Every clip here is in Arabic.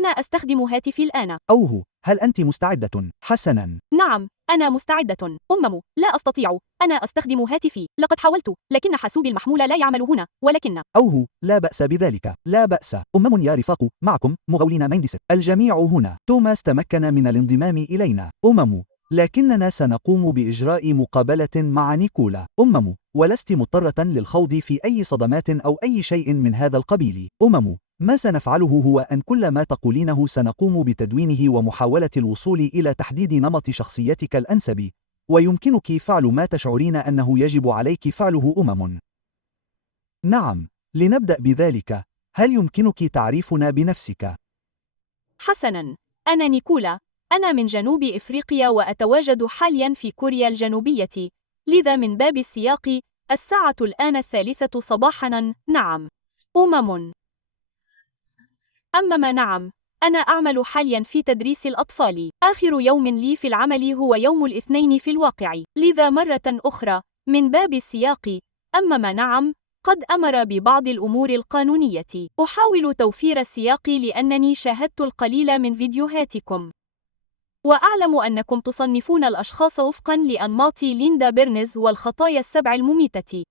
أنا أستخدم هاتفي الآن. أوه، هل أنت مستعدة؟ حسناً. نعم، أنا مستعدة. لا أستطيع. أنا أستخدم هاتفي. لقد حاولت، لكن حاسوبي المحمول لا يعمل هنا، ولكن... أوه، لا بأس بذلك، لا بأس. يا رفاق، معكم مغولين مايندست. الجميع هنا. توماس تمكن من الانضمام إلينا. لكننا سنقوم بإجراء مقابلة مع نيكولا. ولست مضطرة للخوض في أي صدمات أو أي شيء من هذا القبيل. ما سنفعله هو أن كل ما تقولينه سنقوم بتدوينه ومحاولة الوصول إلى تحديد نمط شخصيتك الأنسب، ويمكنك فعل ما تشعرين أنه يجب عليك فعله. نعم، لنبدأ بذلك. هل يمكنك تعريفنا بنفسك؟ حسناً، أنا نيكولا. أنا من جنوب إفريقيا وأتواجد حالياً في كوريا الجنوبية، لذا من باب السياق الساعة الآن 3 صباحاً. نعم. نعم، أنا أعمل حالياً في تدريس الأطفال. آخر يوم لي في العمل هو يوم الاثنين في الواقع، لذا مرة أخرى من باب السياق نعم، قد أمر ببعض الأمور القانونية. أحاول توفير السياق لأنني شاهدت القليل من فيديوهاتكم، وأعلم أنكم تصنفون الأشخاص وفقاً لأنماط ليندا بيرنز والخطايا السبع المميتة.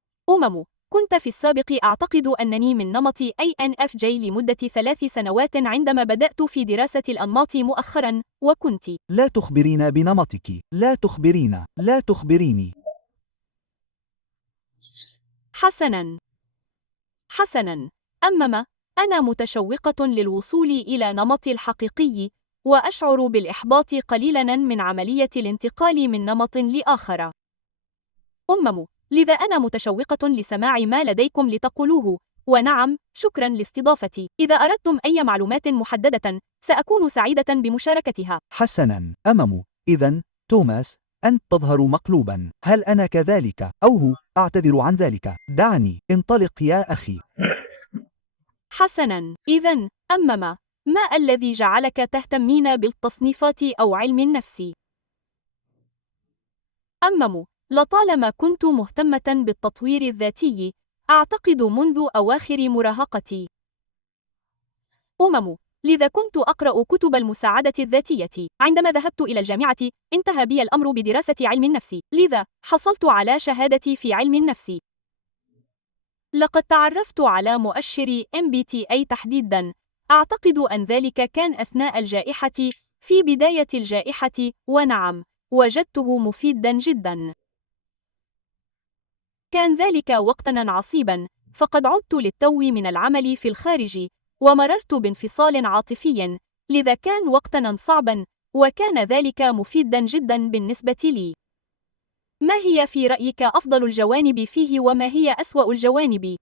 كنت في السابق أعتقد أنني من نمط INFJ لمدة 3 سنوات عندما بدأت في دراسة الأنماط مؤخراً، وكنت... لا تخبرين بنمطك. لا تخبرين. لا تخبريني. حسناً. أنا متشوقة للوصول إلى نمطي الحقيقي، وأشعر بالإحباط قليلاً من عملية الانتقال من نمط لآخر. لذا أنا متشوقة لسماع ما لديكم لتقولوه. ونعم، شكراً لاستضافتي. إذا أردتم أي معلومات محددة، سأكون سعيدة بمشاركتها. حسناً. إذن، توماس، أنت تظهر مقلوباً. هل أنا كذلك؟ أعتذر عن ذلك. دعني انطلق يا أخي. حسناً. إذن، ما الذي جعلك تهتمين بالتصنيفات أو علم النفس؟ لطالما كنت مهتمة بالتطوير الذاتي، أعتقد منذ أواخر مراهقتي. لذا كنت أقرأ كتب المساعدة الذاتية. عندما ذهبت إلى الجامعة، انتهى بي الأمر بدراسة علم النفس، لذا حصلت على شهادتي في علم النفس. لقد تعرفت على مؤشر MBTI تحديداً. أعتقد أن ذلك كان أثناء الجائحة، في بداية الجائحة، ونعم، وجدته مفيداً جداً. كان ذلك وقتاً عصيباً، فقد عدت للتو من العمل في الخارج، ومررت بانفصال عاطفي، لذا كان وقتاً صعباً، وكان ذلك مفيداً جداً بالنسبة لي. ما هي في رأيك أفضل الجوانب فيه وما هي أسوأ الجوانب؟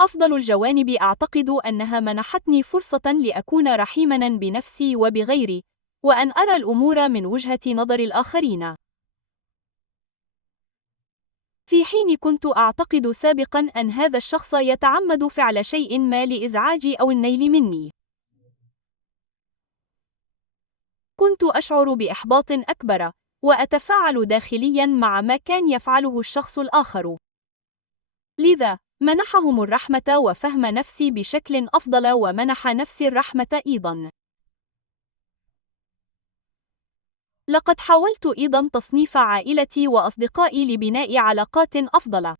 أفضل الجوانب أعتقد أنها منحتني فرصة لأكون رحيماً بنفسي وبغيري، وأن أرى الأمور من وجهة نظر الآخرين. في حين كنت أعتقد سابقاً أن هذا الشخص يتعمد فعل شيء ما لإزعاجي أو النيل مني. كنت أشعر بإحباط أكبر، وأتفاعل داخلياً مع ما كان يفعله الشخص الآخر. لذا، منحهم الرحمة وفهم نفسي بشكل أفضل، ومنح نفسي الرحمة أيضاً. لقد حاولت أيضاً تصنيف عائلتي وأصدقائي لبناء علاقات أفضل.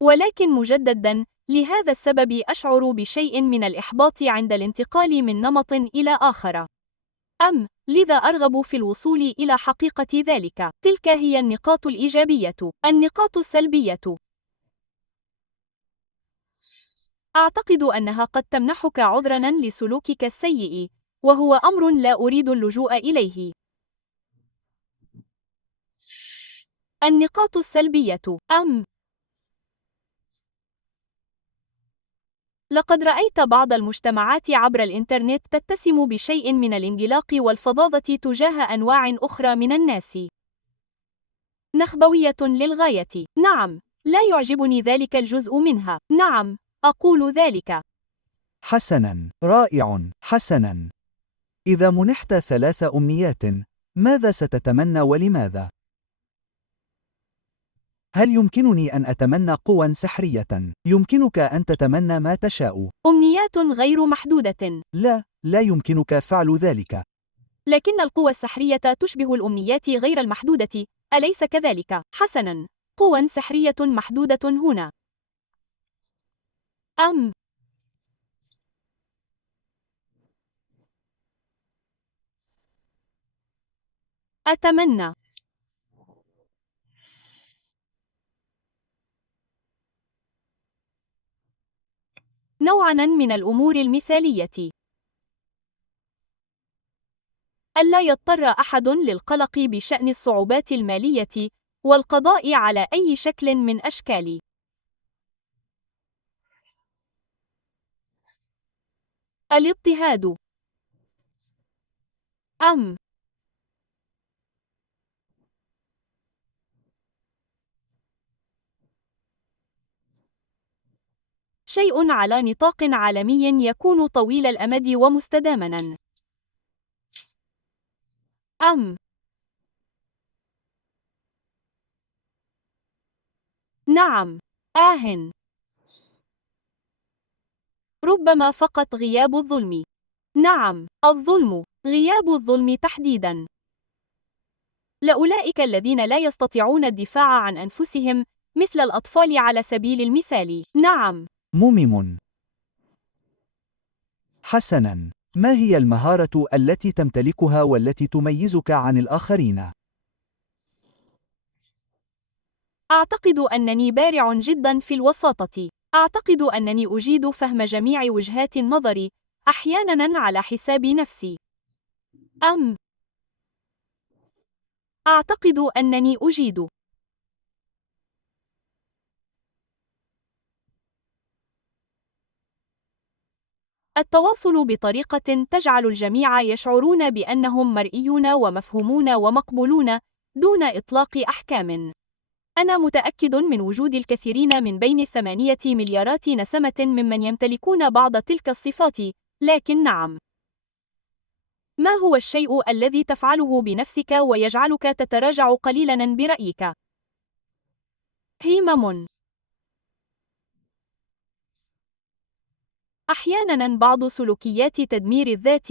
ولكن مجدداً، لهذا السبب أشعر بشيء من الإحباط عند الانتقال من نمط إلى آخر. لذا أرغب في الوصول إلى حقيقة ذلك. تلك هي النقاط الإيجابية. النقاط السلبية. أعتقد أنها قد تمنحك عذراً لسلوكك السيء، وهو أمر لا أريد اللجوء إليه. النقاط السلبية. لقد رأيت بعض المجتمعات عبر الإنترنت تتسم بشيء من الانغلاق والفظاظة تجاه أنواع أخرى من الناس. نخبوية للغاية. نعم، لا يعجبني ذلك الجزء منها. نعم، أقول ذلك. حسناً. رائع. حسناً. إذا منحت 3 أمنيات، ماذا ستتمنى ولماذا؟ هل يمكنني أن أتمنى قوى سحرية؟ يمكنك أن تتمنى ما تشاء. أمنيات غير محدودة. لا، لا يمكنك فعل ذلك. لكن القوى السحرية تشبه الأمنيات غير المحدودة، أليس كذلك؟ حسناً، قوى سحرية محدودة هنا. أم أتمنى نوعاً من الأمور المثالية. ألا يضطر أحد للقلق بشأن الصعوبات المالية والقضاء على أي شكل من أشكال. الاضطهاد. أم شيء على نطاق عالمي يكون طويل الأمد ومستداماً. أم نعم. ربما فقط غياب الظلم. نعم، الظلم، غياب الظلم تحديداً. لأولئك الذين لا يستطيعون الدفاع عن أنفسهم، مثل الأطفال على سبيل المثال. نعم. ممم. حسناً. ما هي المهارة التي تمتلكها والتي تميزك عن الآخرين؟ أعتقد أنني بارع جداً في الوساطة. أعتقد أنني أجيد فهم جميع وجهات النظر، أحياناً على حساب نفسي. أم أعتقد أنني أجيد التواصل بطريقة تجعل الجميع يشعرون بأنهم مرئيون ومفهومون ومقبولون دون إطلاق أحكام. أنا متأكد من وجود الكثيرين من بين 8 مليارات نسمة ممن يمتلكون بعض تلك الصفات، لكن نعم. ما هو الشيء الذي تفعله بنفسك ويجعلك تتراجع قليلاً برأيك؟ همم. أحياناً بعض سلوكيات تدمير الذات،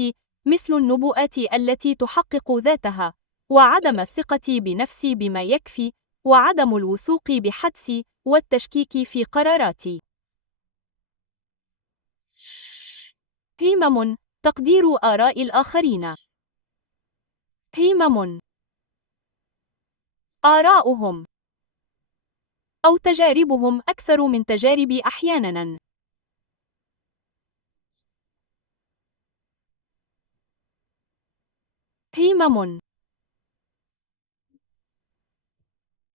مثل النبوءات التي تحقق ذاتها، وعدم الثقة بنفس بما يكفي، وعدم الوثوق بحدسي، والتشكيك في قراراتي. همم. تقدير آراء الآخرين. همم. آراؤهم أو تجاربهم أكثر من تجاربي أحياناً. همم.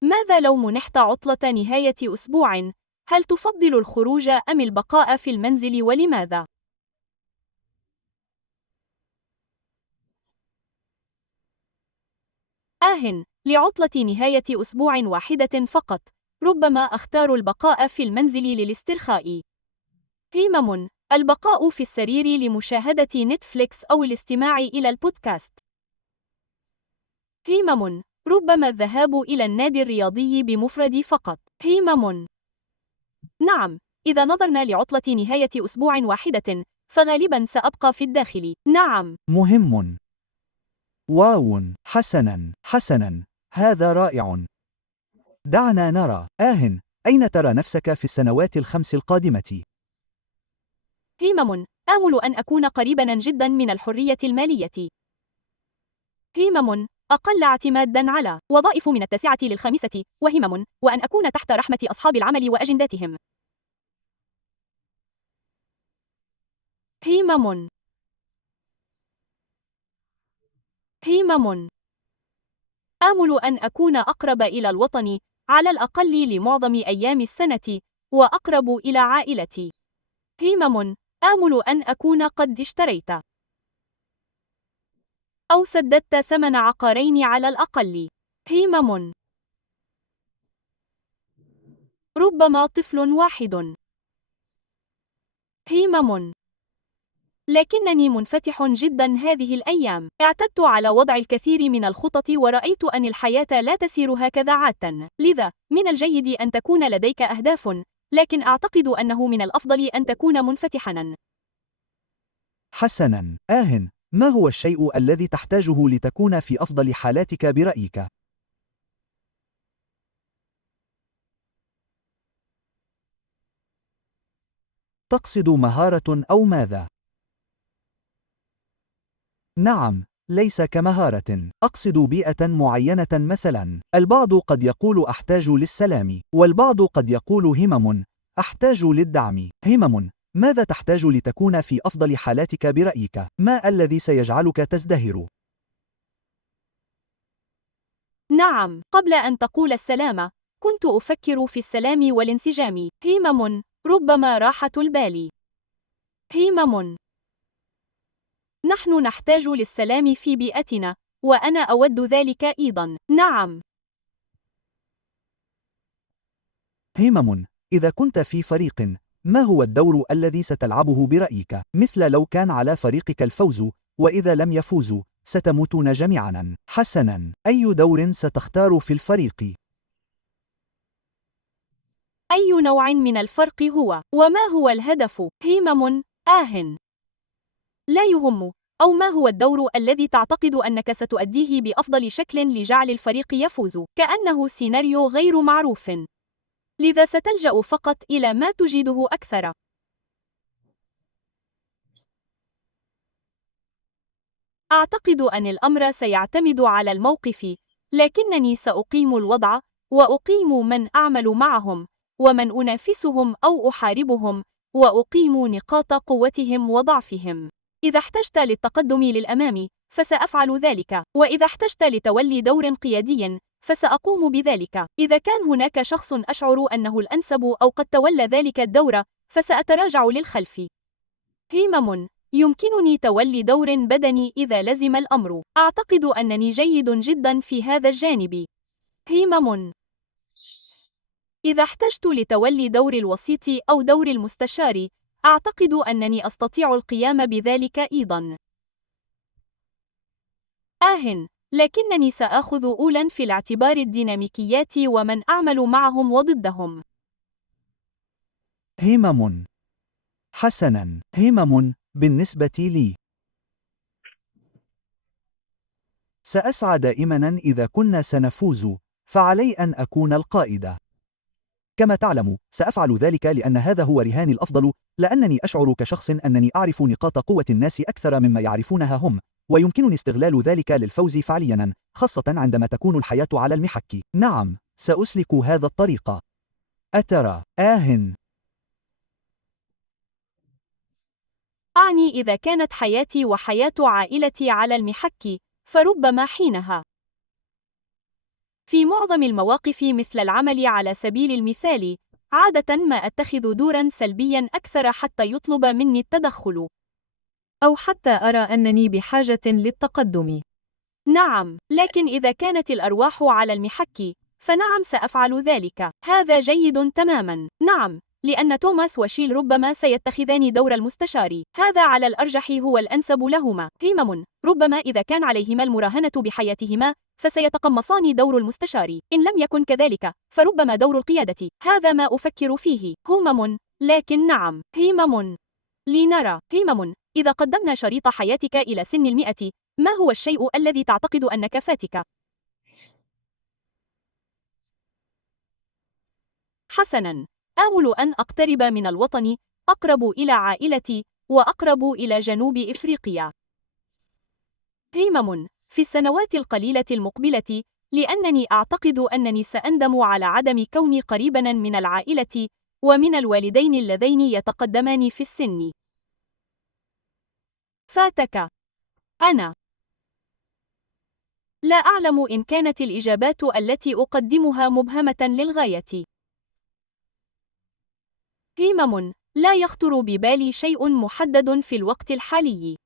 ماذا لو منحت عطلة نهاية أسبوع؟ هل تفضل الخروج أم البقاء في المنزل ولماذا؟ لعطلة نهاية أسبوع واحدة فقط، ربما أختار البقاء في المنزل للاسترخاء. همم. البقاء في السرير لمشاهدة نتفليكس أو الاستماع إلى البودكاست. همم. ربما الذهاب إلى النادي الرياضي بمفردي فقط. همم. نعم، إذا نظرنا لعطلة نهاية أسبوع واحدة، فغالباً سأبقى في الداخل. نعم. مهم. واو، حسناً، هذا رائع. دعنا نرى. أين ترى نفسك في السنوات ال5 القادمة؟ همم. آمل أن أكون قريباً جداً من الحرية المالية. همم. أقل اعتماداً على وظائف من 9 لل5، وهمم، وأن أكون تحت رحمة أصحاب العمل وأجنداتهم. همم. همم. آمل أن أكون أقرب إلى الوطن، على الأقل لمعظم أيام السنة، وأقرب إلى عائلتي. همم. آمل أن أكون قد اشتريت أو سددت ثمن عقارين على الأقل. همم. ربما طفل واحد. همم. لكنني منفتح جدا هذه الأيام. اعتدت على وضع الكثير من الخطط ورأيت أن الحياة لا تسير هكذا عادة. لذا من الجيد أن تكون لديك أهداف، لكن أعتقد أنه من الأفضل أن تكون منفتحا. حسناً. ما هو الشيء الذي تحتاجه لتكون في أفضل حالاتك برأيك؟ تقصد مهارة أو ماذا؟ نعم، ليس كمهارة. أقصد بيئة معينة مثلا. البعض قد يقول أحتاج للسلام، والبعض قد يقول همم، أحتاج للدعم. همم، ماذا تحتاج لتكون في أفضل حالاتك برأيك؟ ما الذي سيجعلك تزدهر؟ نعم، قبل أن تقول السلام، كنت أفكر في السلام والانسجام. همم، ربما راحة البال. همم، نحن نحتاج للسلام في بيئتنا، وأنا أود ذلك أيضا. نعم. همم، إذا كنت في فريق، ما هو الدور الذي ستلعبه برأيك؟ مثل لو كان على فريقك الفوز، وإذا لم يفوزوا، ستموتون جميعاً. حسناً، أي دور ستختار في الفريق؟ أي نوع من الفرق هو؟ وما هو الهدف؟ همم، لا يهم. أو ما هو الدور الذي تعتقد أنك ستؤديه بأفضل شكل لجعل الفريق يفوز؟ كأنه سيناريو غير معروف، لذا ستلجأ فقط إلى ما تجيده أكثر. أعتقد أن الأمر سيعتمد على الموقف، لكنني سأقيم الوضع، وأقيم من أعمل معهم، ومن أنافسهم أو أحاربهم، وأقيم نقاط قوتهم وضعفهم. إذا احتجت للتقدم للأمام، فسأفعل ذلك، وإذا احتجت لتولي دور قيادي، فسأقوم بذلك. إذا كان هناك شخص أشعر أنه الأنسب أو قد تولى ذلك الدور، فسأتراجع للخلف. همم، يمكنني تولي دور بدني إذا لزم الأمر. أعتقد أنني جيد جدا في هذا الجانب. همم، إذا احتجت لتولي دور الوسيط أو دور المستشار، أعتقد أنني أستطيع القيام بذلك أيضا. لكنني سآخذ أولاً في الاعتبار الديناميكيات ومن أعمل معهم وضدهم. همم. حسناً. همم، بالنسبة لي، سأسعى دائماً إذا كنا سنفوز، فعلي أن أكون القائد. كما تعلم، سأفعل ذلك لأن هذا هو رهاني الأفضل، لأنني أشعر كشخص أنني أعرف نقاط قوة الناس أكثر مما يعرفونها هم، ويمكنني استغلال ذلك للفوز فعلياً، خاصة عندما تكون الحياة على المحك. نعم، سأسلك هذا الطريق. أترى؟ أعني إذا كانت حياتي وحياة عائلتي على المحك، فربما حينها. في معظم المواقف مثل العمل على سبيل المثال، عادة ما أتخذ دورا سلبيا أكثر حتى يطلب مني التدخل، أو حتى أرى أنني بحاجة للتقدم. نعم، لكن إذا كانت الأرواح على المحك، فنعم سأفعل ذلك. هذا جيد تماما. نعم، لأن توماس وشيل ربما سيتخذان دور المستشار. هذا على الأرجح هو الأنسب لهما. همم، ربما إذا كان عليهما المراهنة بحياتهما، فسيتقمصان دور المستشار. إن لم يكن كذلك، فربما دور القيادة. هذا ما أفكر فيه. همم، لكن نعم. همم، لنرى. همم، إذا قدمنا شريط حياتك إلى سن 100، ما هو الشيء الذي تعتقد أنك فاتك؟ حسناً، آمل أن أقترب من الوطن، أقرب إلى عائلتي، وأقرب إلى جنوب إفريقيا. همم، في السنوات القليلة المقبلة، لأنني أعتقد أنني سأندم على عدم كوني قريباً من العائلة ومن الوالدين اللذين يتقدمان في السن. فاتك. أنا لا أعلم إن كانت الإجابات التي أقدمها مبهمة للغاية. همم، لا يخطر ببالي شيء محدد في الوقت الحالي.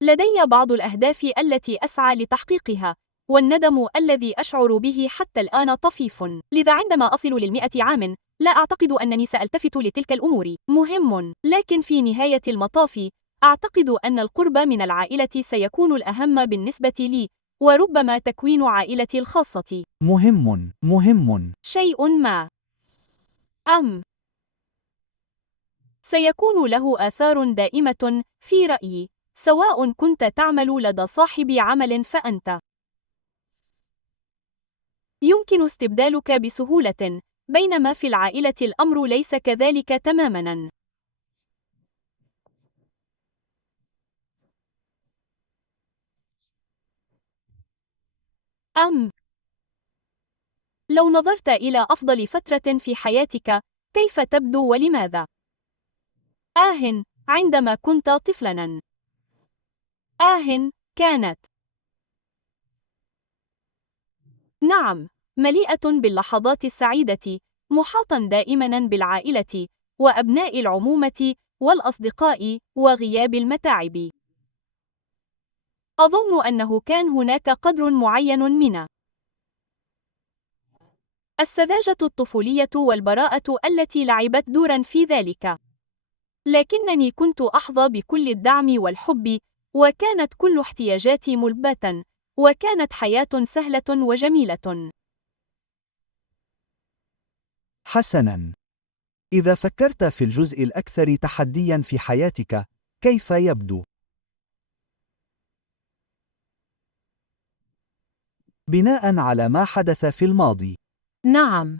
لدي بعض الأهداف التي أسعى لتحقيقها، والندم الذي أشعر به حتى الآن طفيف. لذا عندما أصل ل100 عام، لا أعتقد أنني سألتفت لتلك الأمور. مهم، لكن في نهاية المطاف، أعتقد أن القرب من العائلة سيكون الأهم بالنسبة لي، وربما تكوين عائلتي الخاصة. مهم. شيء ما سيكون له آثار دائمة في رأيي، سواء كنت تعمل لدى صاحب عمل فأنت يمكن استبدالك بسهولة، بينما في العائلة الأمر ليس كذلك تماماً. لو نظرت إلى أفضل فترة في حياتك، كيف تبدو ولماذا؟ عندما كنت طفلاً. كانت نعم، مليئة باللحظات السعيدة، محاطاً دائماً بالعائلة وأبناء العمومة والأصدقاء وغياب المتاعب. أظن أنه كان هناك قدر معين من السذاجة الطفولية والبراءة التي لعبت دورا في ذلك، لكنني كنت أحظى بكل الدعم والحب، وكانت كل احتياجاتي ملباة، وكانت حياة سهلة وجميلة. حسناً. إذا فكرت في الجزء الأكثر تحدياً في حياتك، كيف يبدو؟ بناءً على ما حدث في الماضي. نعم.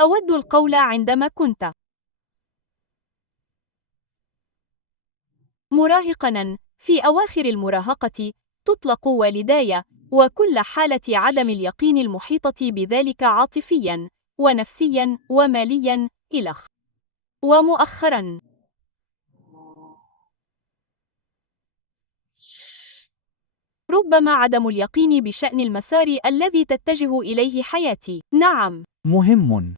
أود القول عندما كنت مراهقاً. في أواخر المراهقة، تطلق والداي، وكل حالة عدم اليقين المحيطة بذلك عاطفياً ونفسياً ومالياً إلخ. ومؤخراً، ربما عدم اليقين بشأن المسار الذي تتجه إليه حياتي. مهم.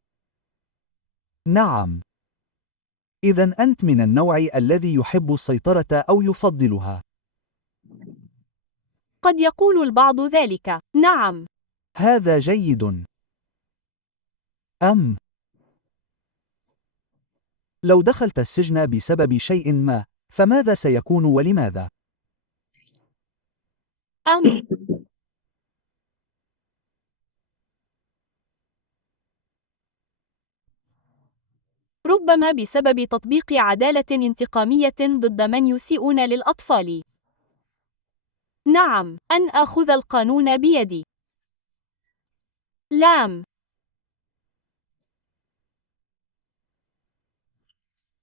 نعم. إذن أنت من النوع الذي يحب السيطرة أو يفضلها. قد يقول البعض ذلك. هذا جيد. لو دخلت السجن بسبب شيء ما، فماذا سيكون ولماذا؟ ربما بسبب تطبيق عدالة انتقامية ضد من يسيئون للأطفال. أن آخذ القانون بيدي.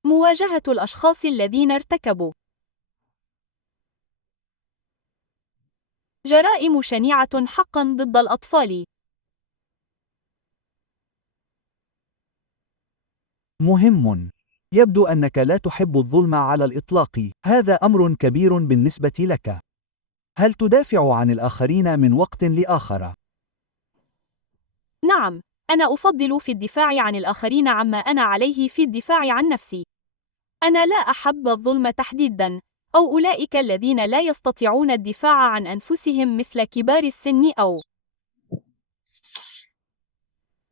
مواجهة الأشخاص الذين ارتكبوا جرائم شنيعة حقاً ضد الأطفال. مهم. يبدو أنك لا تحب الظلم على الإطلاق، هذا أمر كبير بالنسبة لك. هل تدافع عن الآخرين من وقت لآخر؟ أنا أفضل في الدفاع عن الآخرين عما أنا عليه في الدفاع عن نفسي. أنا لا أحب الظلم تحديداً، أو أولئك الذين لا يستطيعون الدفاع عن أنفسهم مثل كبار السن أو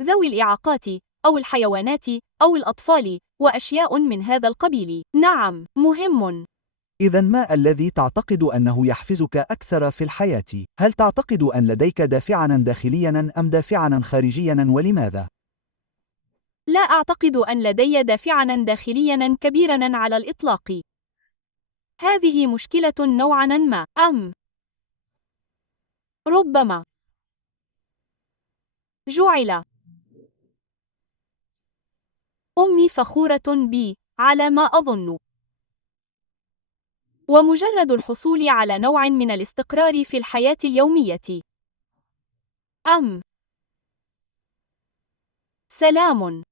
ذوي الإعاقات، أو الحيوانات، أو الأطفال، وأشياء من هذا القبيل. مهم. إذن ما الذي تعتقد أنه يحفزك أكثر في الحياة؟ هل تعتقد أن لديك دافعاً داخلياً أم دافعاً خارجياً ولماذا؟ لا أعتقد أن لدي دافعاً داخلياً كبيراً على الإطلاق. هذه مشكلة نوعاً ما. ربما جعل أمي فخورة بي على ما أظن، ومجرد الحصول على نوع من الاستقرار في الحياة اليومية. سلام.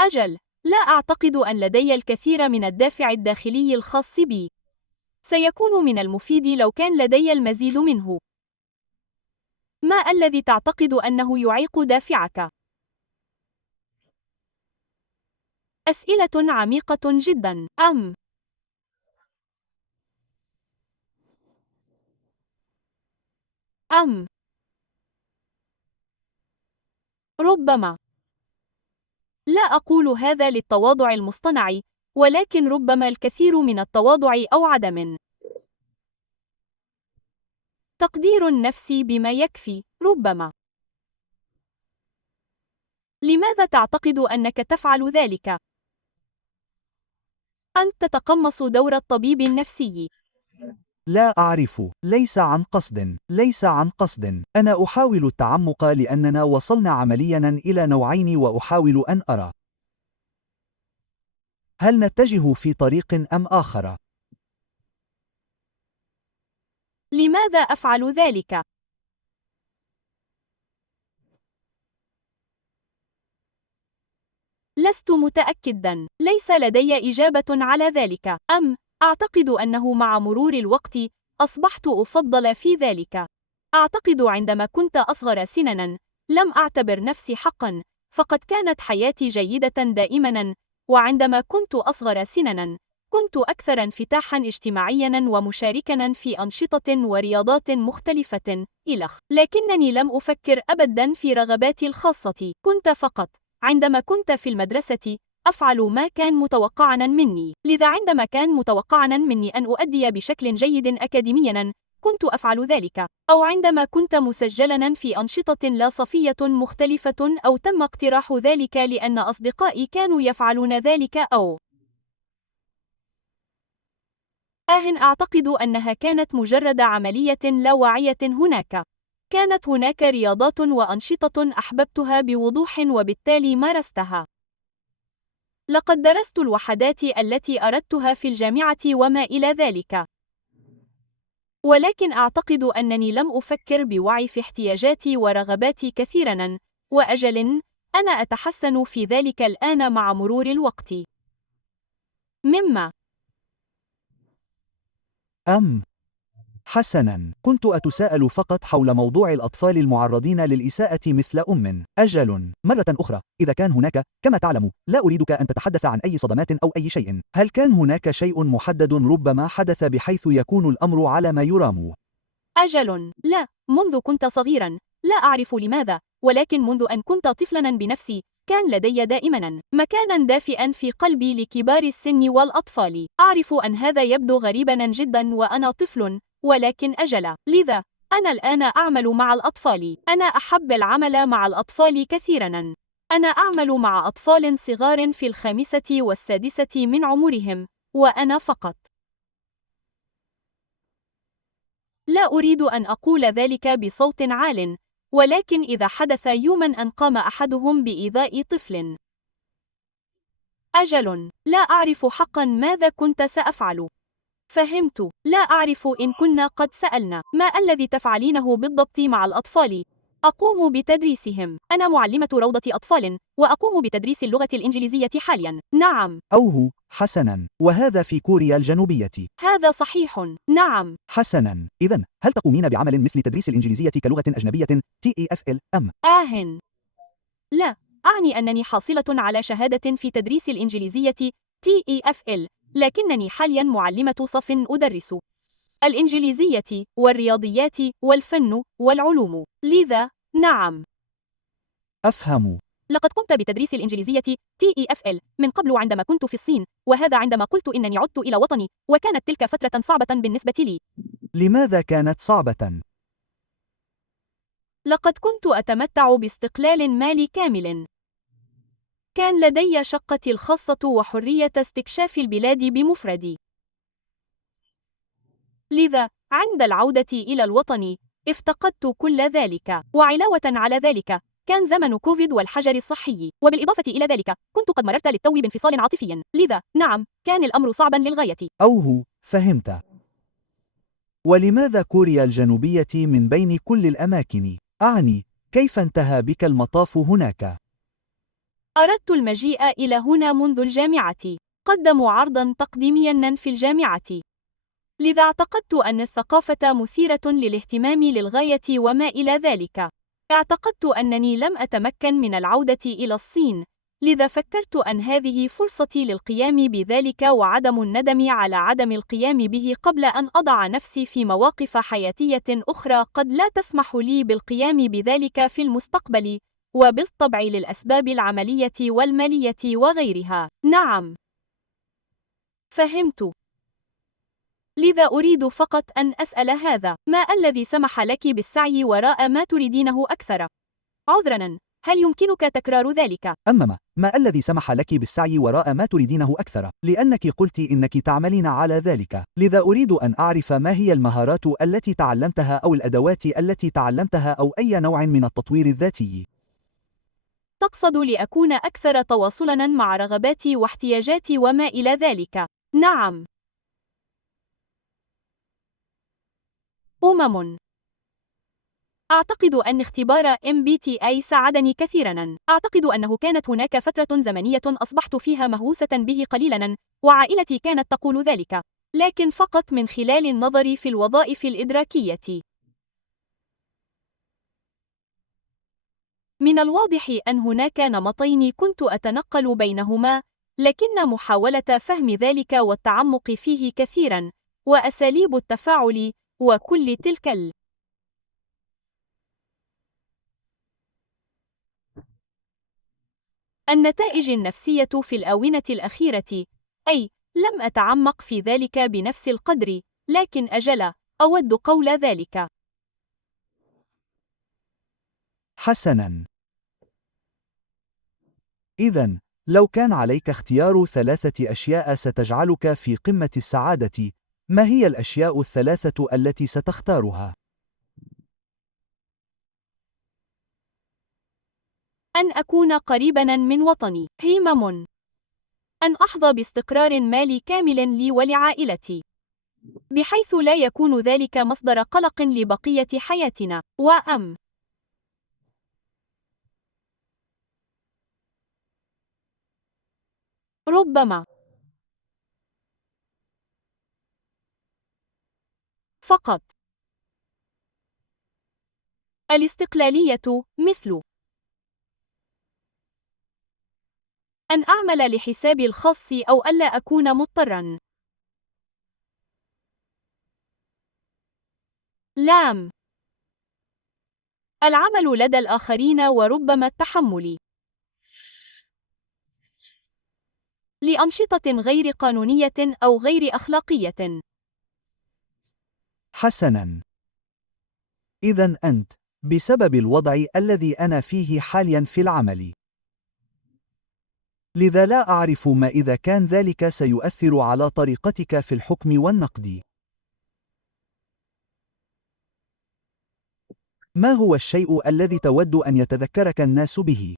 أجل، لا أعتقد أن لدي الكثير من الدافع الداخلي الخاص بي. سيكون من المفيد لو كان لدي المزيد منه. ما الذي تعتقد أنه يعيق دافعك؟ أسئلة عميقة جدا. ربما. لا أقول هذا للتواضع المصطنع، ولكن ربما الكثير من التواضع أو عدم تقدير النفس بما يكفي. ربما. لماذا تعتقد أنك تفعل ذلك؟ أنت تتقمص دور الطبيب النفسي. لا أعرف، ليس عن قصد، ليس عن قصد. أنا أحاول التعمق لأننا وصلنا عملياً إلى نوعين وأحاول أن أرى هل نتجه في طريق أم آخر. لماذا أفعل ذلك؟ لست متأكداً. ليس لدي إجابة على ذلك. أعتقد أنه مع مرور الوقت أصبحت أفضل في ذلك. أعتقد عندما كنت أصغر سناً لم أعتبر نفسي حقاً، فقد كانت حياتي جيدة دائماً، وعندما كنت أصغر سناً كنت أكثر انفتاحاً اجتماعياً ومشاركاً في أنشطة ورياضات مختلفة. لكنني لم أفكر أبداً في رغباتي الخاصة. كنت فقط عندما كنت في المدرسة أفعل ما كان متوقعاً مني. لذا عندما كان متوقعاً مني أن أؤدي بشكل جيد أكاديمياً كنت أفعل ذلك، أو عندما كنت مسجلاً في أنشطة لا صفية مختلفة أو تم اقتراح ذلك لأن أصدقائي كانوا يفعلون ذلك، أو أعتقد أنها كانت مجرد عملية لا واعية. كانت هناك رياضات وأنشطة أحببتها بوضوح وبالتالي مارستها. لقد درست الوحدات التي أردتها في الجامعة وما إلى ذلك. ولكن أعتقد أنني لم أفكر بوعي في احتياجاتي ورغباتي كثيراً، وأجل أنا أتحسن في ذلك الآن مع مرور الوقت. مما حسناً، كنت أتساءل فقط حول موضوع الأطفال المعرضين للإساءة مثل أجل. مرة أخرى، إذا كان هناك، كما تعلم، لا أريدك أن تتحدث عن أي صدمات أو أي شيء. هل كان هناك شيء محدد ربما حدث بحيث يكون الأمر على ما يرام؟ أجل لا، منذ كنت صغيراً، لا أعرف لماذا، ولكن منذ أن كنت طفلاً بنفسي كان لدي دائماً مكاناً دافئاً في قلبي لكبار السن والأطفال. أعرف أن هذا يبدو غريباً جداً وأنا طفل، ولكن لذا أنا الآن أعمل مع الأطفال. أنا أحب العمل مع الأطفال كثيراً. أنا أعمل مع أطفال صغار في الخامسة والسادسة من عمرهم، وأنا فقط لا أريد أن أقول ذلك بصوت عال، ولكن إذا حدث يوماً أن قام أحدهم بإيذاء طفل، لا أعرف حقاً ماذا كنت سأفعل. فهمت. لا أعرف إن كنا قد سألنا ما الذي تفعلينه بالضبط مع الأطفال. أقوم بتدريسهم. أنا معلمة روضة أطفال، وأقوم بتدريس اللغة الإنجليزية حالياً. نعم. حسناً، وهذا في كوريا الجنوبية. هذا صحيح. نعم. حسناً، إذن هل تقومين بعمل مثل تدريس الإنجليزية كلغة أجنبية TEFL أم؟ لا، أعني أنني حاصلة على شهادة في تدريس الإنجليزية TEFL، لكنني حالياً معلمة صف أدرس الإنجليزية والرياضيات والفن والعلوم. لذا نعم. أفهم. لقد قمت بتدريس الإنجليزية TEFL من قبل عندما كنت في الصين، وهذا عندما قلت إنني عدت إلى وطني، وكانت تلك فترة صعبة بالنسبة لي. لماذا كانت صعبة؟ لقد كنت أتمتع باستقلال مالي كامل. كان لدي شقتي الخاصة وحرية استكشاف البلاد بمفردي. لذا عند العودة إلى الوطن افتقدت كل ذلك، وعلاوة على ذلك كان زمن كوفيد والحجر الصحي، وبالإضافة إلى ذلك كنت قد مررت للتو بانفصال عاطفي. لذا نعم، كان الأمر صعبا للغاية. فهمت. ولماذا كوريا الجنوبية من بين كل الأماكن؟ أعني، كيف انتهى بك المطاف هناك؟ أردت المجيء إلى هنا منذ الجامعة. قدموا عرضا تقديميا في الجامعة، لذا اعتقدت أن الثقافة مثيرة للاهتمام للغاية وما إلى ذلك. اعتقدت أنني لم أتمكن من العودة إلى الصين، لذا فكرت أن هذه فرصتي للقيام بذلك وعدم الندم على عدم القيام به قبل أن أضع نفسي في مواقف حياتية أخرى قد لا تسمح لي بالقيام بذلك في المستقبل، وبالطبع للأسباب العملية والمالية وغيرها. نعم، فهمت. لذا أريد فقط أن أسأل هذا: ما الذي سمح لك بالسعي وراء ما تريدينه أكثر؟ عذراً، هل يمكنك تكرار ذلك؟ ما الذي سمح لك بالسعي وراء ما تريدينه أكثر؟ لأنك قلت إنك تعملين على ذلك، لذا أريد أن أعرف ما هي المهارات التي تعلمتها أو الأدوات التي تعلمتها أو أي نوع من التطوير الذاتي. تقصد لأكون أكثر تواصلاً مع رغباتي واحتياجاتي وما إلى ذلك. نعم. أعتقد أن اختبار MBTI ساعدني كثيراً. أعتقد أنه كانت هناك فترة زمنية أصبحت فيها مهووسة به قليلاً، وعائلتي كانت تقول ذلك، لكن فقط من خلال النظر في الوظائف الإدراكية. من الواضح أن هناك نمطين كنت أتنقل بينهما، لكن محاولة فهم ذلك والتعمق فيه كثيراً، وأساليب التفاعل، وكل تلك النتائج النفسية في الآونة الأخيرة، أي لم أتعمق في ذلك بنفس القدر، لكن أجل، أود قول ذلك. حسناً. إذن، لو كان عليك اختيار 3 أشياء ستجعلك في قمة السعادة، ما هي الأشياء ال3 التي ستختارها؟ أن أكون قريباً من وطني. أن أحظى باستقرار مالي كامل لي ولعائلتي، بحيث لا يكون ذلك مصدر قلق لبقية حياتنا. ربما فقط الاستقلالية، مثل أن أعمل لحسابي الخاص أو ألا أكون مضطراً. العمل لدى الآخرين وربما التحمل لأنشطة غير قانونية أو غير أخلاقية. حسناً. إذن أنت، بسبب الوضع الذي أنا فيه حالياً في العمل، لذا لا أعرف ما إذا كان ذلك سيؤثر على طريقتك في الحكم والنقد. ما هو الشيء الذي تود أن يتذكرك الناس به؟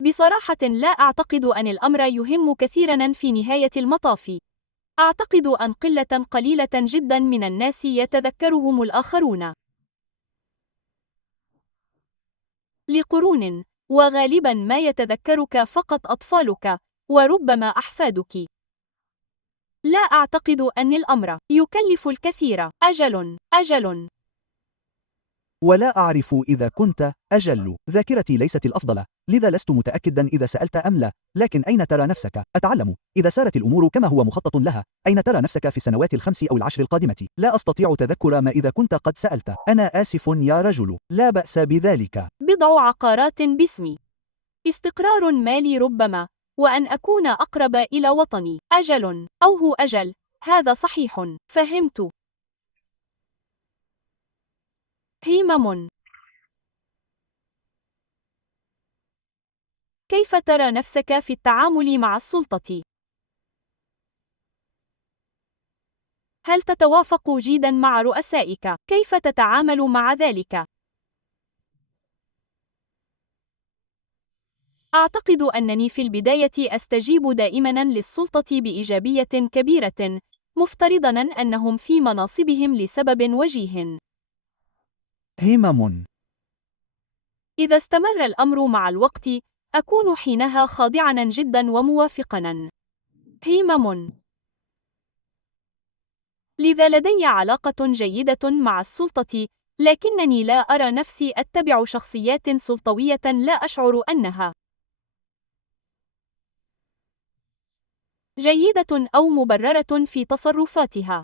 بصراحة لا أعتقد أن الأمر يهم كثيراً في نهاية المطاف. أعتقد أن قلة قليلة جداً من الناس يتذكرهم الآخرون لقرون، وغالباً ما يتذكرك فقط أطفالك، وربما أحفادك. لا أعتقد أن الأمر يكلف الكثير. أجل. ولا أعرف إذا كنت أجل. ذاكرتي ليست الأفضل، لذا لست متأكدا إذا سألت أم لا، لكن أين ترى نفسك؟ أتعلم، إذا سارت الأمور كما هو مخطط لها، أين ترى نفسك في السنوات ال5 أو ال10 القادمة؟ لا أستطيع تذكر ما إذا كنت قد سألت. أنا آسف يا رجل، لا بأس بذلك. بضع عقارات باسمي، استقرار مالي ربما، وأن أكون أقرب إلى وطني. هو أجل، هذا صحيح. فهمت. كيف ترى نفسك في التعامل مع السلطة؟ هل تتوافق جيداً مع رؤسائك؟ كيف تتعامل مع ذلك؟ أعتقد أنني في البداية أستجيب دائماً للسلطة بإيجابية كبيرة، مفترضاً أنهم في مناصبهم لسبب وجيه. إذا استمر الأمر مع الوقت، أكون حينها خاضعاً جداً وموافقاً. لذا لدي علاقة جيدة مع السلطة، لكنني لا أرى نفسي أتبع شخصيات سلطوية لا أشعر أنها جيدة أو مبررة في تصرفاتها.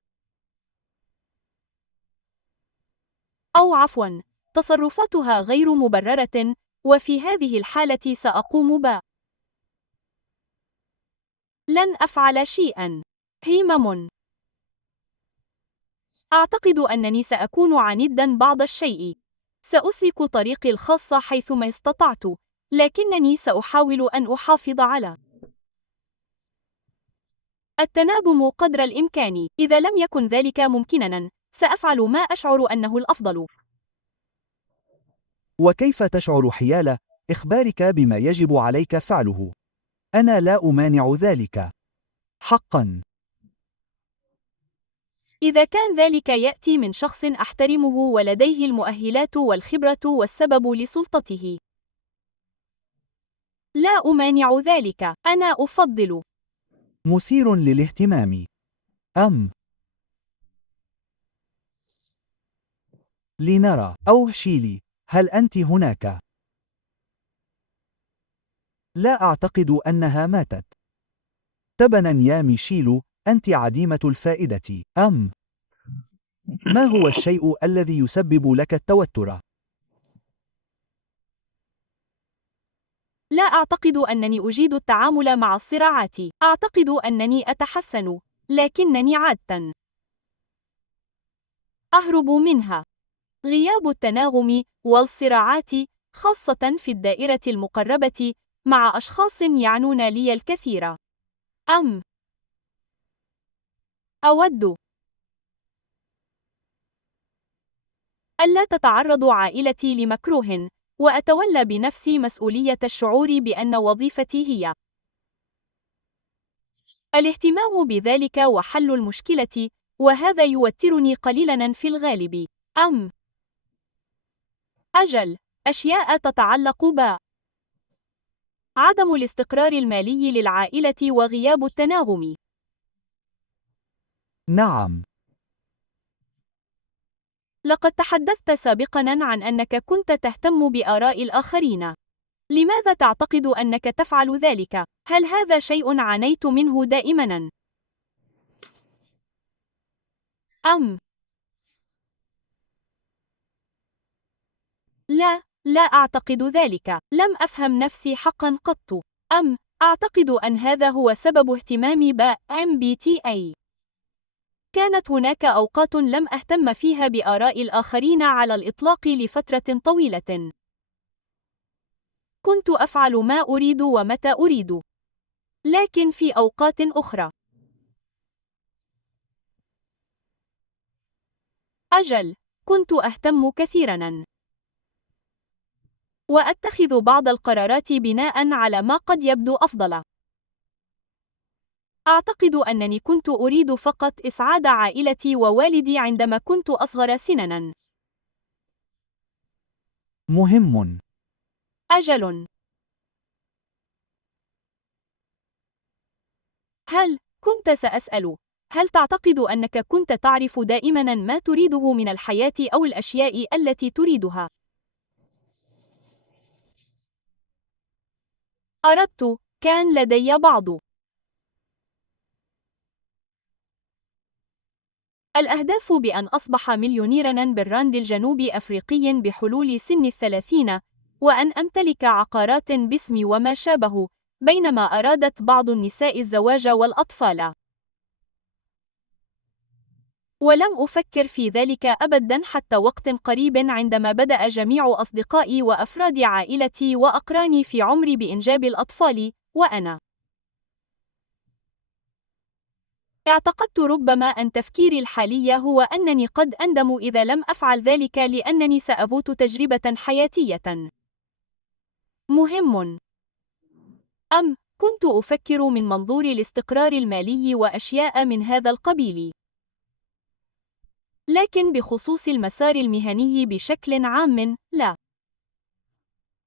أو عفواً، تصرفاتها غير مبررة، وفي هذه الحالة سأقوم لن أفعل شيئاً. همم. أعتقد أنني سأكون عنيداً بعض الشيء. سأسلك طريقي الخاص حيثما استطعت، لكنني سأحاول أن أحافظ على التناغم قدر الإمكان. إذا لم يكن ذلك ممكناً، سأفعل ما أشعر أنه الأفضل. وكيف تشعر حيال إخبارك بما يجب عليك فعله؟ أنا لا أمانع ذلك. حقاً. إذا كان ذلك يأتي من شخص أحترمه ولديه المؤهلات والخبرة والسبب لسلطته، لا أمانع ذلك. أنا أفضل. مثير للاهتمام. لنرى. أو شيلي، هل أنت هناك؟ لا أعتقد أنها ماتت. تبناً يا ميشيل، أنت عديمة الفائدة. ما هو الشيء الذي يسبب لك التوتر؟ لا أعتقد أنني أجيد التعامل مع الصراعات. أعتقد أنني أتحسن، لكنني عادة أهرب منها. غياب التناغم والصراعات، خاصة في الدائرة المقربة مع أشخاص يعنون لي الكثير. أود ألا تتعرض عائلتي لمكروه، وأتولى بنفسي مسؤولية الشعور بأن وظيفتي هي الاهتمام بذلك وحل المشكلة، وهذا يوترني قليلاً في الغالب. أجل، أشياء تتعلق عدم الاستقرار المالي للعائلة وغياب التناغم. نعم. لقد تحدثت سابقاً عن أنك كنت تهتم بآراء الآخرين. لماذا تعتقد أنك تفعل ذلك؟ هل هذا شيء عانيت منه دائماً؟ لا، لا أعتقد ذلك. لم أفهم نفسي حقاً قط. أعتقد أن هذا هو سبب اهتمامي MBTI. كانت هناك أوقات لم أهتم فيها بآراء الآخرين على الإطلاق لفترة طويلة. كنت أفعل ما أريد ومتى أريد. لكن في أوقات أخرى، أجل، كنت أهتم كثيراً وأتخذ بعض القرارات بناءً على ما قد يبدو أفضل. أعتقد أنني كنت أريد فقط إسعاد عائلتي ووالدي عندما كنت أصغر سناً. مهم. أجل. كنت سأسأل، هل تعتقد أنك كنت تعرف دائماً ما تريده من الحياة أو الأشياء التي تريدها؟ أردت. كان لدي بعض الأهداف بأن أصبح مليونيراً بالراند الجنوبي أفريقي بحلول سن 30، وأن أمتلك عقارات باسمي وما شابه، بينما أرادت بعض النساء الزواج والأطفال. ولم أفكر في ذلك أبداً حتى وقت قريب، عندما بدأ جميع أصدقائي وأفراد عائلتي وأقراني في عمري بإنجاب الأطفال، وأنا اعتقدت ربما أن تفكيري الحالي هو أنني قد أندم إذا لم أفعل ذلك، لأنني سأفوت تجربة حياتية. مهم. كنت أفكر من منظور الاستقرار المالي وأشياء من هذا القبيل. لكن بخصوص المسار المهني بشكل عام، لا.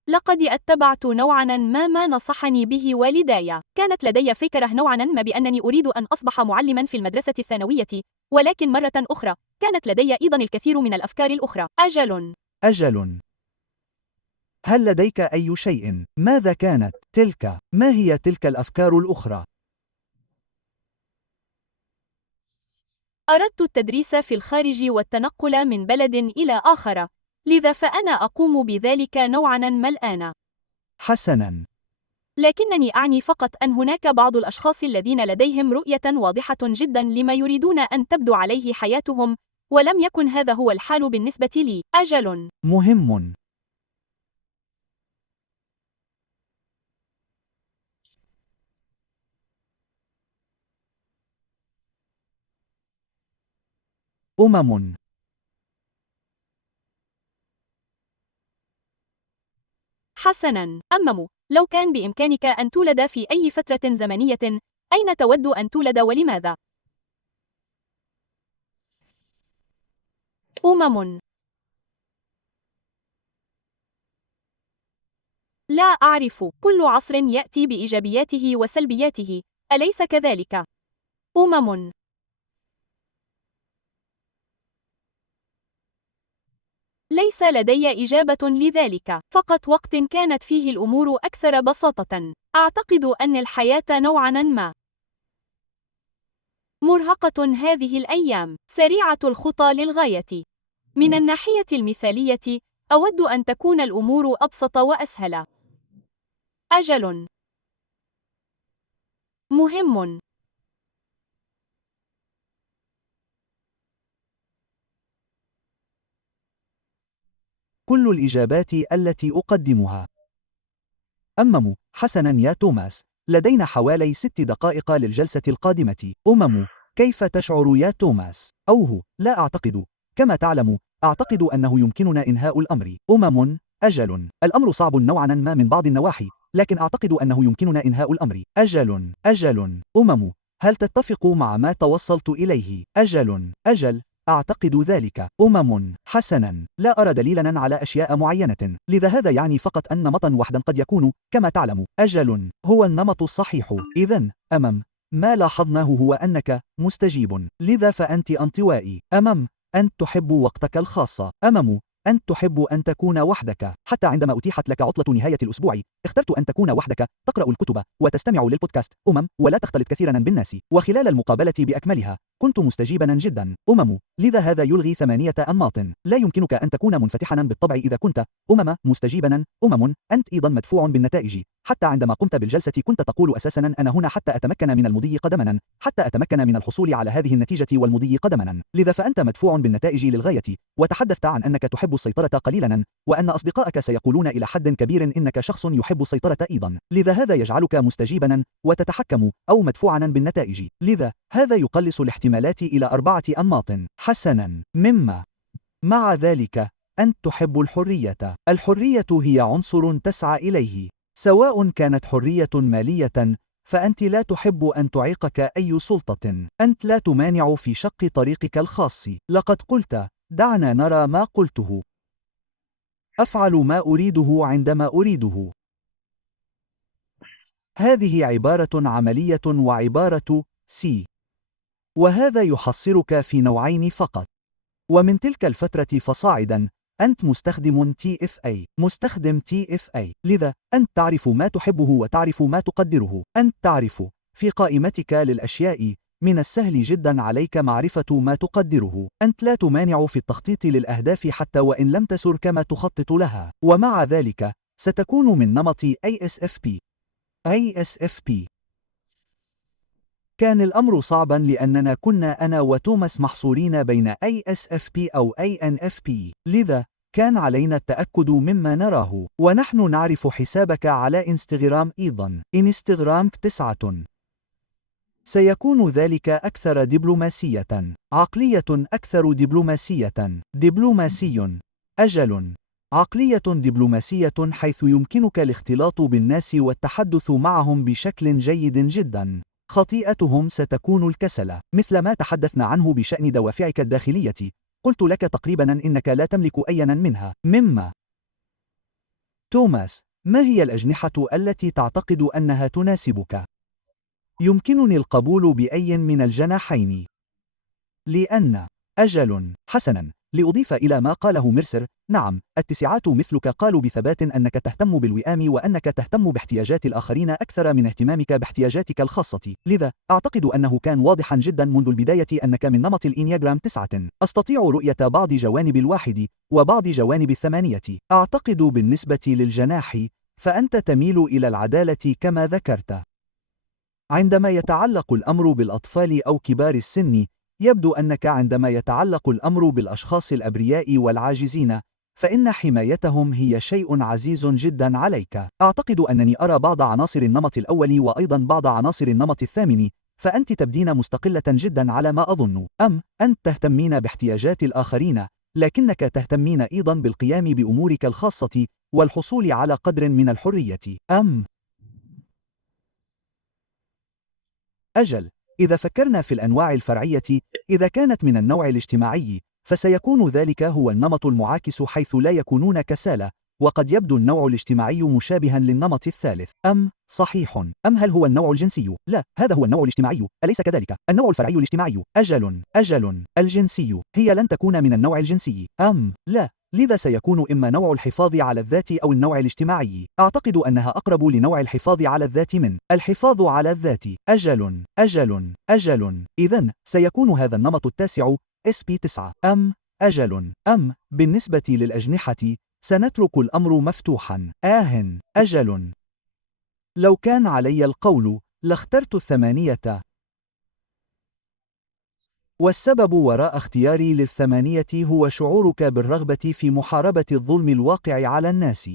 لقد اتبعت نوعاً ما نصحني به والداي. كانت لدي فكرة نوعاً ما بأنني أريد أن أصبح معلماً في المدرسة الثانوية، ولكن مرة أخرى، كانت لدي أيضا الكثير من الأفكار الأخرى. أجل. هل لديك أي شيء؟ ماذا كانت تلك؟ ما هي تلك الأفكار الأخرى؟ أردت التدريس في الخارج والتنقل من بلد إلى آخر، لذا فأنا أقوم بذلك نوعاً ما الآن. حسناً. لكنني أعني فقط أن هناك بعض الأشخاص الذين لديهم رؤية واضحة جداً لما يريدون أن تبدو عليه حياتهم، ولم يكن هذا هو الحال بالنسبة لي. مهم. حسناً. لو كان بإمكانك أن تولد في أي فترة زمنية، أين تود أن تولد ولماذا؟ لا أعرف، كل عصر يأتي بإيجابياته وسلبياته، أليس كذلك؟ ليس لدي إجابة لذلك، فقط وقت كانت فيه الأمور أكثر بساطة. أعتقد أن الحياة نوعاً ما مرهقة هذه الأيام، سريعة الخطى للغاية. من الناحية المثالية، أود أن تكون الأمور أبسط وأسهل. مهم. كل الإجابات التي أقدمها. حسناً يا توماس، لدينا حوالي 6 دقائق للجلسة القادمة. كيف تشعر يا توماس؟ لا أعتقد. كما تعلم، أعتقد أنه يمكننا إنهاء الأمر. أجل. الأمر صعب نوعاً ما من بعض النواحي، لكن أعتقد أنه يمكننا إنهاء الأمر. أجل. هل تتفق مع ما توصلت إليه؟ أجل. أعتقد ذلك. حسناً، لا أرى دليلاً على أشياء معينة، لذا هذا يعني فقط أن نمطاً واحداً قد يكون، كما تعلم، هو النمط الصحيح. إذن، ما لاحظناه هو أنك مستجيب، لذا فأنت انطوائي. أنت تحب وقتك الخاص. أنت تحب أن تكون وحدك. حتى عندما أتيحت لك عطلة نهاية الأسبوع، اخترت أن تكون وحدك، تقرأ الكتب وتستمع للبودكاست، ولا تختلط كثيرا بالناس. وخلال المقابلة بأكملها، كنت مستجيبا جدا. لذا هذا يلغي 8 أنماط. لا يمكنك أن تكون منفتحا بالطبع إذا كنت مستجيبا. أنت أيضا مدفوع بالنتائج. حتى عندما قمت بالجلسة كنت تقول أساسا أنا هنا حتى أتمكن من المضي قدما، حتى أتمكن من الحصول على هذه النتيجة والمضي قدما. لذا فأنت مدفوع بالنتائج للغاية. وتحدثت عن أنك تحب السيطرة قليلا، وأن أصدقائك سيقولون إلى حد كبير إنك شخص يحب السيطرة أيضا. لذا هذا يجعلك مستجيبا وتتحكم أو مدفوعا بالنتائج. لذا هذا يقلص الاحتمالات إلى 4 أنماط. حسنا. مع ذلك، أنت تحب الحرية. الحرية هي عنصر تسعى إليه، سواء كانت حرية مالية، فأنت لا تحب أن تعيقك أي سلطة. أنت لا تمانع في شق طريقك الخاص. لقد قلت: دعنا نرى ما قلته. أفعل ما أريده عندما أريده. هذه عبارة عملية وعبارة سي، وهذا يحصرك في نوعين فقط. ومن تلك الفترة فصاعدا، أنت مستخدم مستخدم TFA. لذا أنت تعرف ما تحبه وتعرف ما تقدره. أنت تعرف في قائمتك للأشياء، من السهل جدا عليك معرفة ما تقدره. أنت لا تمانع في التخطيط للأهداف حتى وإن لم تسر كما تخطط لها، ومع ذلك ستكون من نمط ISFP. كان الأمر صعبا لأننا كنا أنا وتوماس محصورين بين ISFP أو INFP، لذا كان علينا التأكد مما نراه. ونحن نعرف حسابك على إنستغرام أيضا. إنستغرامك 9. سيكون ذلك أكثر دبلوماسية. عقلية أكثر دبلوماسية. دبلوماسي. أجل. عقلية دبلوماسية حيث يمكنك الاختلاط بالناس والتحدث معهم بشكل جيد جدا. خطيئتهم ستكون الكسل، مثل ما تحدثنا عنه بشأن دوافعك الداخلية. قلت لك تقريبا إنك لا تملك أيا منها. توماس، ما هي الأجنحة التي تعتقد أنها تناسبك؟ يمكنني القبول بأي من الجناحين. لأن أجل. حسنا، لأضيف إلى ما قاله ميرسر، نعم، التسعات مثلك قالوا بثبات أنك تهتم بالوئام وأنك تهتم باحتياجات الآخرين أكثر من اهتمامك باحتياجاتك الخاصة، لذا أعتقد أنه كان واضحا جدا منذ البداية أنك من نمط الإنياجرام 9. أستطيع رؤية بعض جوانب الواحد وبعض جوانب الثمانية. أعتقد بالنسبة للجناح فأنت تميل إلى العدالة كما ذكرت. عندما يتعلق الأمر بالأطفال أو كبار السن، يبدو أنك عندما يتعلق الأمر بالأشخاص الأبرياء والعاجزين، فإن حمايتهم هي شيء عزيز جدا عليك. أعتقد أنني أرى بعض عناصر النمط الأول وأيضا بعض عناصر النمط الثامن، فأنت تبدين مستقلة جدا على ما أظن. أنت تهتمين باحتياجات الآخرين، لكنك تهتمين أيضا بالقيام بأمورك الخاصة والحصول على قدر من الحرية. أجل، إذا فكرنا في الأنواع الفرعية، إذا كانت من النوع الاجتماعي، فسيكون ذلك هو النمط المعاكس حيث لا يكونون كسالى، وقد يبدو النوع الاجتماعي مشابها للنمط الثالث. صحيح. هل هو النوع الجنسي؟ لا، هذا هو النوع الاجتماعي، أليس كذلك؟ النوع الفرعي الاجتماعي. أجل، الجنسي، هي لن تكون من النوع الجنسي. لا، لذا سيكون إما نوع الحفاظ على الذات أو النوع الاجتماعي. أعتقد أنها أقرب لنوع الحفاظ على الذات من الحفاظ على الذات. أجل، إذن سيكون هذا النمط التاسع SP9. بالنسبة للأجنحة سنترك الأمر مفتوحا. أجل، لو كان علي القول لاخترت 8، والسبب وراء اختياري لل8 هو شعورك بالرغبة في محاربة الظلم الواقع على الناس.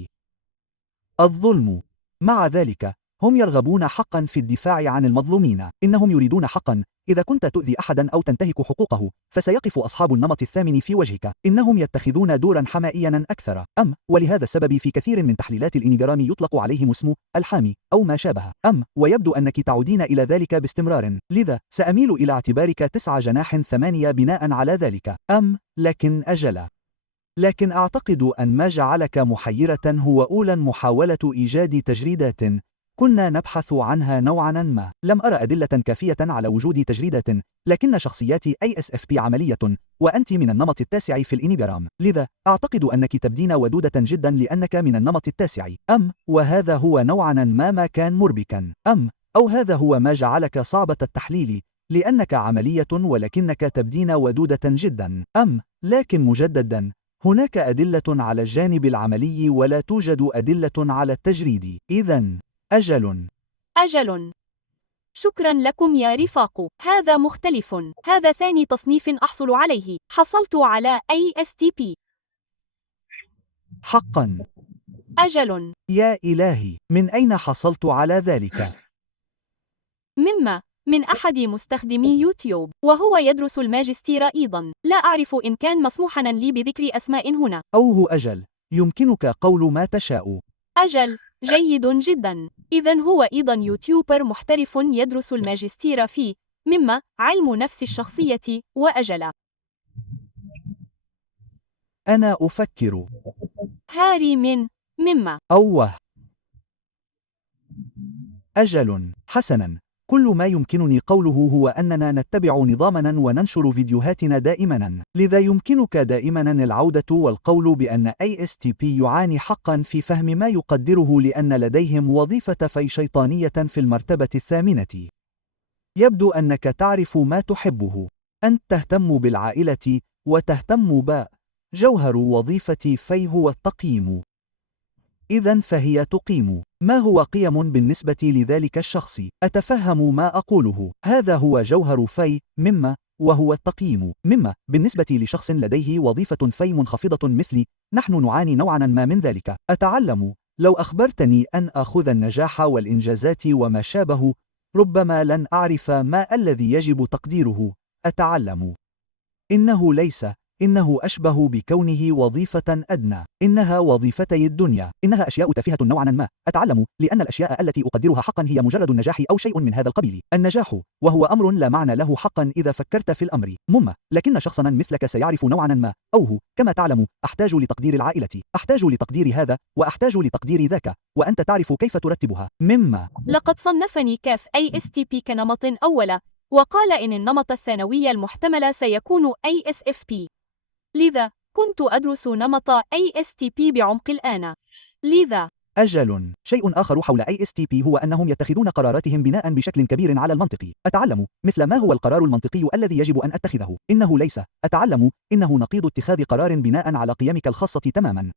الظلم، مع ذلك، هم يرغبون حقا في الدفاع عن المظلومين. إنهم يريدون حقا، إذا كنت تؤذي أحدا أو تنتهك حقوقه، فسيقف أصحاب النمط الثامن في وجهك. إنهم يتخذون دورا حمائيا أكثر. ولهذا السبب في كثير من تحليلات الإنيجرام يطلق عليهم اسم الحامي أو ما شابه. ويبدو أنك تعودين إلى ذلك باستمرار، لذا سأميل إلى اعتبارك 9 جناح 8 بناء على ذلك. لكن أعتقد أن ما جعلك محيرة هو أولاً محاولة إيجاد تجريدات كنا نبحث عنها نوعاً ما. لم أرى أدلة كافية على وجود تجريدات، لكن شخصيات ISFP عملية، وأنت من النمط التاسع في الإنيجرام، لذا أعتقد أنك تبدين ودودة جدا لأنك من النمط التاسع. وهذا هو نوعاً ما كان مربكاً. أو هذا هو ما جعلك صعبة التحليل، لأنك عملية ولكنك تبدين ودودة جدا. لكن مجددا، هناك أدلة على الجانب العملي ولا توجد أدلة على التجريد. إذن أجل. شكرا لكم يا رفاق. هذا مختلف. هذا ثاني تصنيف أحصل عليه. حصلت على ISTP. حقا. أجل. يا إلهي، من أين حصلت على ذلك؟ من أحد مستخدمي يوتيوب، وهو يدرس الماجستير أيضا. لا أعرف إن كان مسموحا لي بذكر أسماء هنا. أجل، يمكنك قول ما تشاء. أجل، جيد جدا. إذن هو أيضا يوتيوبر محترف يدرس الماجستير في علم نفس الشخصية وأجل. أنا أفكر. هاري من أوه. أجل، حسنا. كل ما يمكنني قوله هو أننا نتبع نظامنا وننشر فيديوهاتنا دائما، لذا يمكنك دائما العودة والقول بأن ISTP يعاني حقا في فهم ما يقدره لأن لديهم وظيفة في شيطانية في المرتبة الثامنة. يبدو أنك تعرف ما تحبه. أنت تهتم بالعائلة وتهتم جوهر وظيفة في هو التقييم. إذن فهي تقيم. ما هو قيم بالنسبة لذلك الشخص؟ أتفهم ما أقوله. هذا هو جوهر في وهو التقييم. بالنسبة لشخص لديه وظيفة في منخفضة مثلي، نحن نعاني نوعا ما من ذلك. أتعلم. لو أخبرتني أن آخذ النجاح والإنجازات وما شابه، ربما لن أعرف ما الذي يجب تقديره. أتعلم. إنه أشبه بكونه وظيفة أدنى. إنها وظيفتي الدنيا. إنها أشياء تافهة نوعا ما. أتعلم، لأن الأشياء التي أقدرها حقا هي مجرد النجاح أو شيء من هذا القبيل. النجاح، وهو أمر لا معنى له حقا إذا فكرت في الأمر. لكن شخصا مثلك سيعرف نوعا ما. كما تعلم، أحتاج لتقدير العائلة، أحتاج لتقدير هذا، وأحتاج لتقدير ذاك، وأنت تعرف كيف ترتبها. لقد صنفني كاف ISTP كنمط أول، وقال إن النمط الثانوي المحتمل سيكون ASFP. لذا كنت أدرس نمط ASTP بعمق الآن. لذا أجل. شيء آخر حول ASTP هو أنهم يتخذون قراراتهم بناء بشكل كبير على المنطق. أتعلم مثل ما هو القرار المنطقي الذي يجب أن أتخذه. إنه ليس أتعلم إنه نقيض اتخاذ قرار بناء على قيمك الخاصة تماما.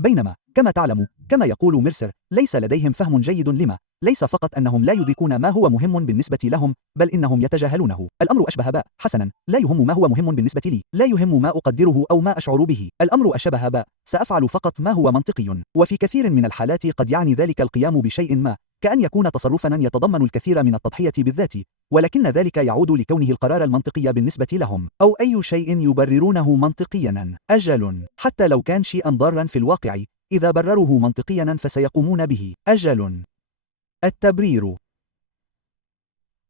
بينما كما تعلم كما يقول ميرسر ليس لديهم فهم جيد لما ليس فقط أنهم لا يدركون ما هو مهم بالنسبة لهم بل إنهم يتجاهلونه. الأمر أشبه باء. حسنا، لا يهم ما هو مهم بالنسبة لي، لا يهم ما أقدره أو ما أشعر به. الأمر أشبه باء، سأفعل فقط ما هو منطقي، وفي كثير من الحالات قد يعني ذلك القيام بشيء ما، كأن يكون تصرفا يتضمن الكثير من التضحية بالذات، ولكن ذلك يعود لكونه القرار المنطقي بالنسبة لهم، أو أي شيء يبررونه منطقيا. أجل. حتى لو كان شيئا ضارا في الواقع، إذا برروه منطقيا فسيقومون به. أجل. التبرير.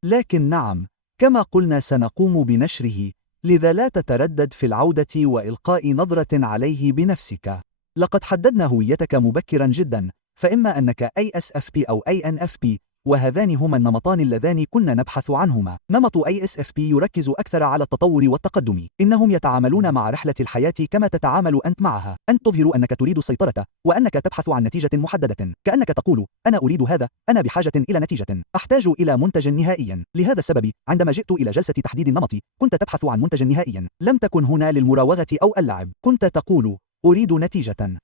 لكن نعم، كما قلنا سنقوم بنشره، لذا لا تتردد في العودة وإلقاء نظرة عليه بنفسك. لقد حددنا هويتك مبكرا جدا، فإما أنك ASFP أو ANFP، وهذان هما النمطان اللذان كنا نبحث عنهما. نمط ASFP يركز أكثر على التطور والتقدم. إنهم يتعاملون مع رحلة الحياة كما تتعامل أنت معها. أنت تظهر أنك تريد السيطرة، وأنك تبحث عن نتيجة محددة، كأنك تقول أنا أريد هذا، أنا بحاجة إلى نتيجة، أحتاج إلى منتج نهائي. لهذا السبب عندما جئت إلى جلسة تحديد النمط كنت تبحث عن منتج نهائي، لم تكن هنا للمراوغة أو اللعب، كنت تقول أريد نتيجة.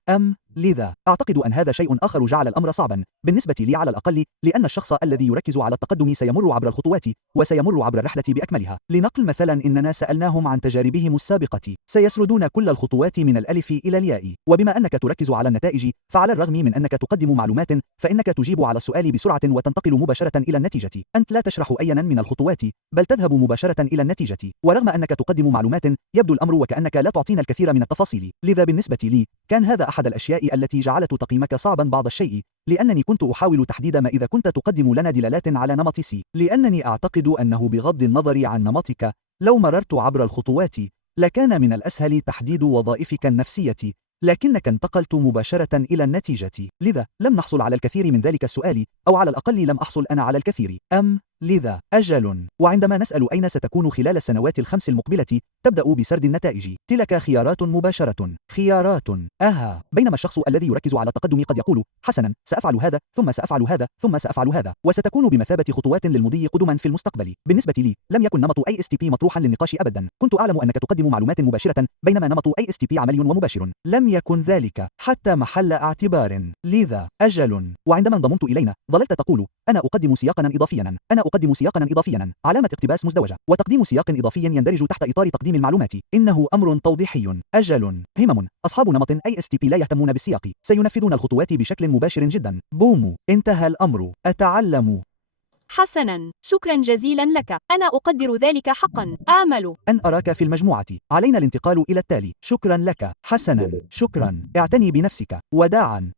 لذا أعتقد أن هذا شيء آخر جعل الأمر صعبا بالنسبة لي على الأقل، لأن الشخص الذي يركز على التقدم سيمر عبر الخطوات وسيمر عبر الرحلة بأكملها. لنقل مثلا، إننا سألناهم عن تجاربهم السابقة، سيسردون كل الخطوات من الألف إلى الياء، وبما أنك تركز على النتائج فعلى الرغم من أنك تقدم معلومات فإنك تجيب على السؤال بسرعة وتنتقل مباشرة إلى النتيجة. أنت لا تشرح أيا من الخطوات بل تذهب مباشرة إلى النتيجة، ورغم أنك تقدم معلومات يبدو الأمر وكأنك لا تعطينا الكثير من التفاصيل. لذا بالنسبة لي كان هذا أحد الأشياء التي جعلت تقييمك صعبا بعض الشيء، لأنني كنت أحاول تحديد ما إذا كنت تقدم لنا دلالات على نمط سي، لأنني أعتقد أنه بغض النظر عن نمطك لو مررت عبر الخطوات لكان من الأسهل تحديد وظائفك النفسية، لكنك انتقلت مباشرة إلى النتيجة. لذا لم نحصل على الكثير من ذلك السؤال، أو على الأقل لم أحصل أنا على الكثير. لذا أجل. وعندما نسأل أين ستكون خلال السنوات الخمس المقبلة تبدأ بسرد النتائج. تلك خيارات مباشرة. خيارات. بينما الشخص الذي يركز على التقدم قد يقول حسنا، سأفعل هذا ثم سأفعل هذا ثم سأفعل هذا، وستكون بمثابة خطوات للمضي قدما في المستقبل. بالنسبة لي لم يكن نمط ASTP مطروحا للنقاش أبدا، كنت أعلم أنك تقدم معلومات مباشرة، بينما نمط ASTP عملي ومباشر. لم يكن ذلك حتى محل اعتبار. لذا أجل. وعندما انضممت إلينا ظللت تقول أنا أقدم سياقا إضافيا، أنا أقدم سياقا إضافيا، علامة اقتباس مزدوجة، وتقديم سياق إضافي يندرج تحت إطار تقديم المعلومات. إنه أمر توضيحي. أجل. أصحاب نمط ASTP لا يهتمون بالسياق، سينفذون الخطوات بشكل مباشر جدا. بوم. انتهى الأمر. أتعلم. حسنا، شكرا جزيلا لك، أنا أقدر ذلك حقا. آمل أن أراك في المجموعة. علينا الانتقال إلى التالي. شكرا لك. حسنا، شكرا. اعتني بنفسك. وداعا.